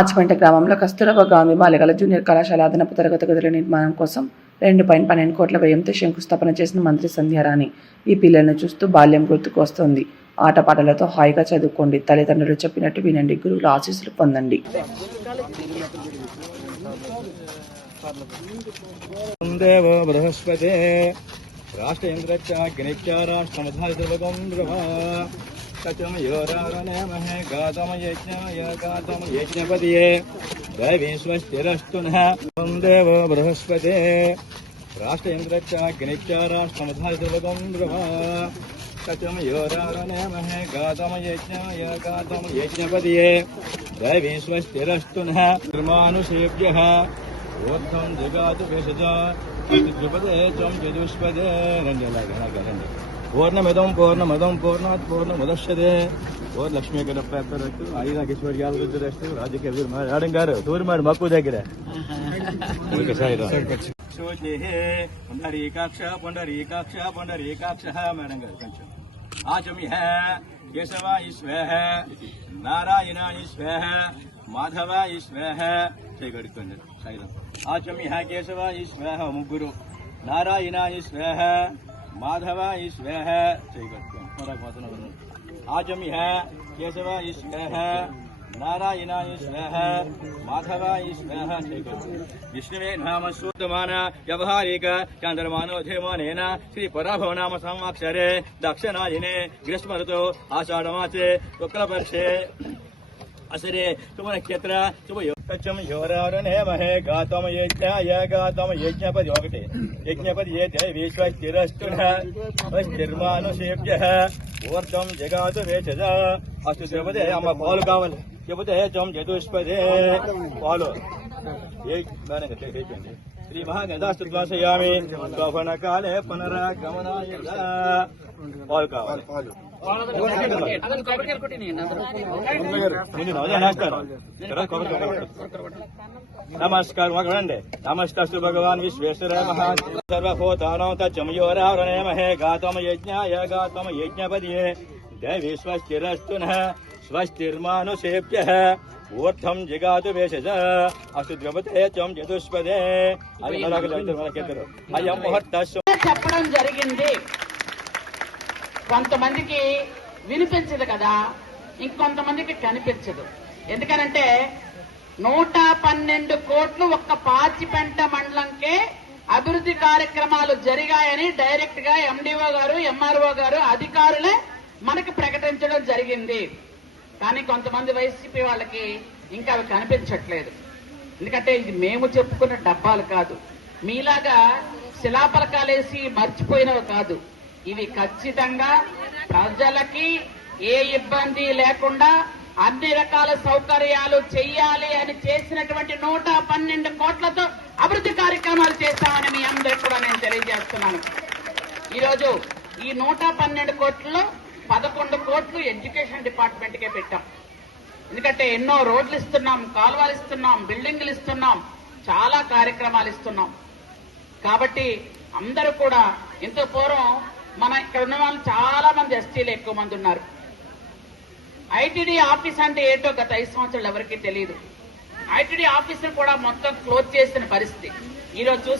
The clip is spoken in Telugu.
పాచిపెంట గ్రామంలో కస్తూరబా గాంధీ బాలికల జూనియర్ కళాశాల అదనపు తరగతి గదుల నిర్మాణం కోసం 2.12 కోట్ల వ్యయంతో శంకుస్థాపన చేసిన మంత్రి సంధ్యారాణి. ఈ పిల్లలను చూస్తూ బాల్యం గుర్తుకు వస్తోంది. ఆటపాటలతో హాయిగా చదువుకోండి, తల్లిదండ్రులు చెప్పినట్టు వినండి, గురువుల ఆశీస్సులు పొందండి. कचम योरावनेमहे गातम यज्ञपतिये दैवी स्वस्तिरस्तु नः देवो बृहस्पते राष्ट्रयन्द्रच्चाग्निच्चाराष्ट्रमधारिद्रवगं ब्रह्मा कचम योरावनेमहे गातम यज्ञपतिये दैवी स्वस्तिरस्तु नः निर्मानुषेभ्यः ऊर्ध्वं जगातु भेषजा द्विपदे चं चतुष्पदे पूर्णमिदं पूर्णमदं पूर्णात् पूर्णमुदच्यते और लक्ष्मी गणपति आयुरागेश्वर्यालस्तु राजकीय మేడం గారు తూరి మరి మక్కు దగ్గర పుండరీకాక్ష పుండరీకాక్ష పుండరీకాక్ష మేడం గారు కొంచెం ఆచమి కేశవ ఈశ్వర నారాయణ ఈశ్వర మాధవ ఈశ్వర చేయగడుకోండి ఆచమి కేశవ ఈశ్వర ముగ్గురు నారాయణ ఈశ్వర माधव ईश्वर आचमी है केशव ईश्वर नारायण ईश्वर माधव ईश्वर विष्णुवे नाम सूतमान व्यवहारिक चंद्रमानोधेमान श्री पराभव नाम संवत्सरे दक्षिणायने ग्रीष्म ऋतु आषाढ़मासे शुक्लपक्षे असरे शुभ नक्षत्र शुभ कच्चम योरावनेमहे गातम यज्ञाय गातम यज्ञपति ఒకటి यज्ञपति ये दैवी स्वस्तिरस्तुनः स्वस्तिर्मानुषेभ्यः ऊर्ध्वं जगातु वेचज अस्तु द्रवते अम्म पाలు కావాలి చెబితే చం చతుష్పదే పాలు श्री महागंधास्तुद्वासयामि शोभन काले पुनरागमनाय पाలు కావాలి नमस्कार नमस्तस्तु भगवान विश्वेश्वर सर्वभूतानां तच्चमयोरावृणेमहे गातम यज्ञाय गातम यज्ञपतिये दैवी स्वस्तिरस्तु नः स्वस्तिर्मानुषेभ्यः ऊर्ध्वं जगातु भेषज अस्तु द्रवते चं चतुष्पदे अयं मुहूर्तः చెప్పడం జరిగింది. కొంతమందికి వినిపించదు కదా, ఇంకొంతమందికి కనిపించదు. ఎందుకనంటే 112 కోట్లు ఒక్క పాచిపెంట మండలంకే అభివృద్ధి కార్యక్రమాలు జరిగాయని డైరెక్ట్ గా ఎండిఓ గారు, ఎంఆర్ఓ గారు అధికారులే మనకి ప్రకటించడం జరిగింది. కానీ కొంతమంది వైసీపీ వాళ్ళకి ఇంకా అవి కనిపించట్లేదు. ఎందుకంటే ఇది మేము చెప్పుకున్న డబ్బాలు కాదు, మీలాగా శిలాపలకాలేసి మర్చిపోయినవి కాదు. ఇవి ఖచ్చితంగా ప్రజలకి ఏ ఇబ్బంది లేకుండా అన్ని రకాల సౌకర్యాలు చెయ్యాలి అని చేసినటువంటి 112 కోట్లతో అభివృద్ధి కార్యక్రమాలు చేస్తామని మీ అందరికీ కూడా నేను తెలియజేస్తున్నాను. ఈరోజు ఈ 112 కోట్లలో 11 కోట్లు ఎడ్యుకేషన్ డిపార్ట్మెంట్ కే పెట్టాం. ఎందుకంటే ఎన్నో రోడ్లు ఇస్తున్నాం, కాలువలు ఇస్తున్నాం, బిల్డింగ్లు ఇస్తున్నాం, చాలా కార్యక్రమాలు ఇస్తున్నాం. కాబట్టి అందరూ కూడా ఇంత పూర్వం మన ఇక్కడ ఉన్న వాళ్ళు చాలా మంది ఎస్టీలు ఎక్కువ మంది ఉన్నారు. ఐటీడీ ఆఫీస్ అంటే ఏంటో గత 5 సంవత్సరాలు ఎవరికీ తెలియదు. ఐటీడీ ఆఫీస్ కూడా మొత్తం క్లోజ్ చేసిన పరిస్థితి. ఈరోజు